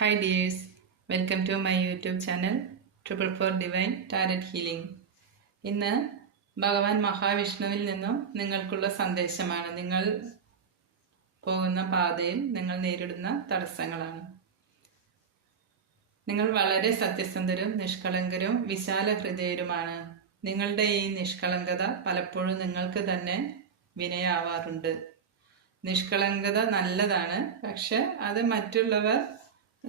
Hi dears, welcome to my YouTube channel Triple Four Divine Tarot Healing. ഇന്ന് ഭഗവാൻ മഹാവിഷ്ണുവിൽ നിന്നും നിങ്ങൾക്കുള്ള സന്ദേശമാണ്. നിങ്ങൾ പോകുന്ന പാതയിൽ നിങ്ങൾ നേരിടുന്ന തടസ്സങ്ങളാണ്. നിങ്ങൾ വളരെ സത്യസന്ധരും നിഷ്കളങ്കരും വിശാല ഹൃദയരുമാണ്. നിങ്ങളുടെ ഈ നിഷ്കളങ്കത പലപ്പോഴും നിങ്ങൾക്ക് തന്നെ വിനയാവാറുണ്ട്. നിഷ്കളങ്കത നല്ലതാണ്, പക്ഷെ അത് മറ്റുള്ളവർ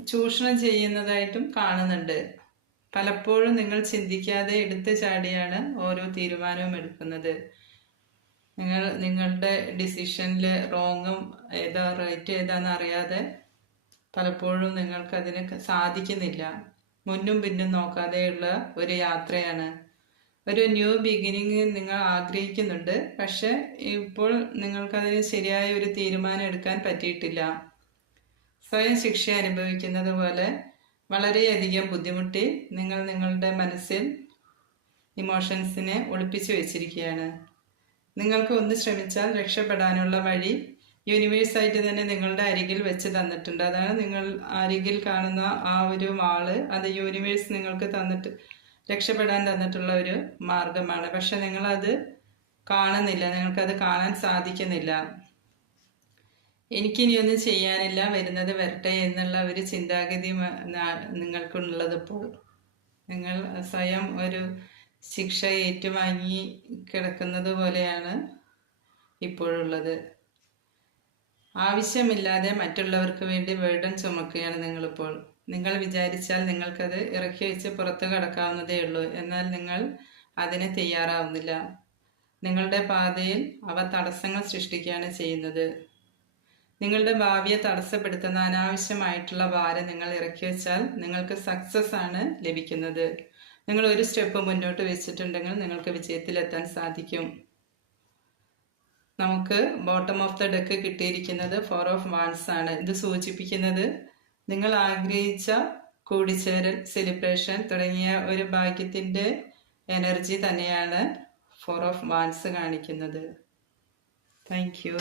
ചൂഷണം ചെയ്യുന്നതായിട്ടും കാണുന്നുണ്ട്. പലപ്പോഴും നിങ്ങൾ ചിന്തിക്കാതെ എടുത്തു ചാടിയാണ് ഓരോ തീരുമാനവും എടുക്കുന്നത്. നിങ്ങളുടെ ഡിസിഷനിൽ റോങ്ങും ഏതാ റൈറ്റ് ഏതാന്ന് അറിയാതെ പലപ്പോഴും നിങ്ങൾക്കതിന് സാധിക്കുന്നില്ല. മുന്നും പിന്നും നോക്കാതെയുള്ള ഒരു യാത്രയാണ്. ഒരു ന്യൂ ബിഗിനിങ് നിങ്ങൾ ആഗ്രഹിക്കുന്നുണ്ട്, പക്ഷെ ഇപ്പോൾ നിങ്ങൾക്കതിന് ശരിയായ ഒരു തീരുമാനം എടുക്കാൻ പറ്റിയിട്ടില്ല. സ്വയം ശിക്ഷ അനുഭവിക്കുന്നത് പോലെ വളരെയധികം ബുദ്ധിമുട്ടി നിങ്ങൾ നിങ്ങളുടെ മനസ്സിൽ ഇമോഷൻസിനെ ഒളിപ്പിച്ചു വെച്ചിരിക്കുകയാണ്. നിങ്ങൾക്ക് ഒന്ന് ശ്രമിച്ചാൽ രക്ഷപ്പെടാനുള്ള വഴി യൂണിവേഴ്സായിട്ട് തന്നെ നിങ്ങളുടെ അരികിൽ വെച്ച് തന്നിട്ടുണ്ട്. അതാണ് നിങ്ങൾ അരികിൽ കാണുന്ന ആ ഒരു വാള്, അത് യൂണിവേഴ്സ് നിങ്ങൾക്ക് തന്നിട്ട് രക്ഷപ്പെടാൻ തന്നിട്ടുള്ള ഒരു മാർഗമാണ്. പക്ഷെ നിങ്ങളത് കാണുന്നില്ല, നിങ്ങൾക്കത് കാണാൻ സാധിക്കുന്നില്ല. എനിക്കിനിയൊന്നും ചെയ്യാനില്ല, വരുന്നത് വരട്ടെ എന്നുള്ള ഒരു ചിന്താഗതി നിങ്ങൾക്കുള്ളത്. ഇപ്പോൾ നിങ്ങൾ സ്വയം ഒരു ശിക്ഷ ഏറ്റുവാങ്ങി കിടക്കുന്നത് പോലെയാണ് ഇപ്പോഴുള്ളത്. ആവശ്യമില്ലാതെ മറ്റുള്ളവർക്ക് വേണ്ടി ബർഡൻ ചുമക്കുകയാണ് നിങ്ങളിപ്പോൾ. നിങ്ങൾ വിചാരിച്ചാൽ നിങ്ങൾക്കത് ഇറക്കി വെച്ച് പുറത്ത് കടക്കാവുന്നതേ ഉള്ളൂ. എന്നാൽ നിങ്ങൾ അതിന് തയ്യാറാവുന്നില്ല. നിങ്ങളുടെ പാതയിൽ അവ തടസ്സങ്ങൾ സൃഷ്ടിക്കുകയാണ് ചെയ്യുന്നത്. നിങ്ങളുടെ ഭാവിയെ തടസ്സപ്പെടുത്തുന്ന അനാവശ്യമായിട്ടുള്ള ഭാരം നിങ്ങൾ ഇറക്കി വെച്ചാൽ നിങ്ങൾക്ക് സക്സസ് ആണ് ലഭിക്കുന്നത്. നിങ്ങൾ ഒരു സ്റ്റെപ്പ് മുന്നോട്ട് വെച്ചിട്ടുണ്ടെങ്കിൽ നിങ്ങൾക്ക് വിജയത്തിലെത്താൻ സാധിക്കും. നമുക്ക് ബോട്ടം ഓഫ് ദ ഡെക്ക് കിട്ടിയിരിക്കുന്നത് 4 ഓഫ് വാൻഡ്സ് ആണ്. ഇത് സൂചിപ്പിക്കുന്നത് നിങ്ങൾ ആഗ്രഹിച്ച കൂടിച്ചേരൽ, സെലിബ്രേഷൻ തുടങ്ങിയ ഒരു ഭാഗ്യത്തിൻ്റെ എനർജി തന്നെയാണ് 4 ഓഫ് വാൻഡ്സ് കാണിക്കുന്നത്. Thank you.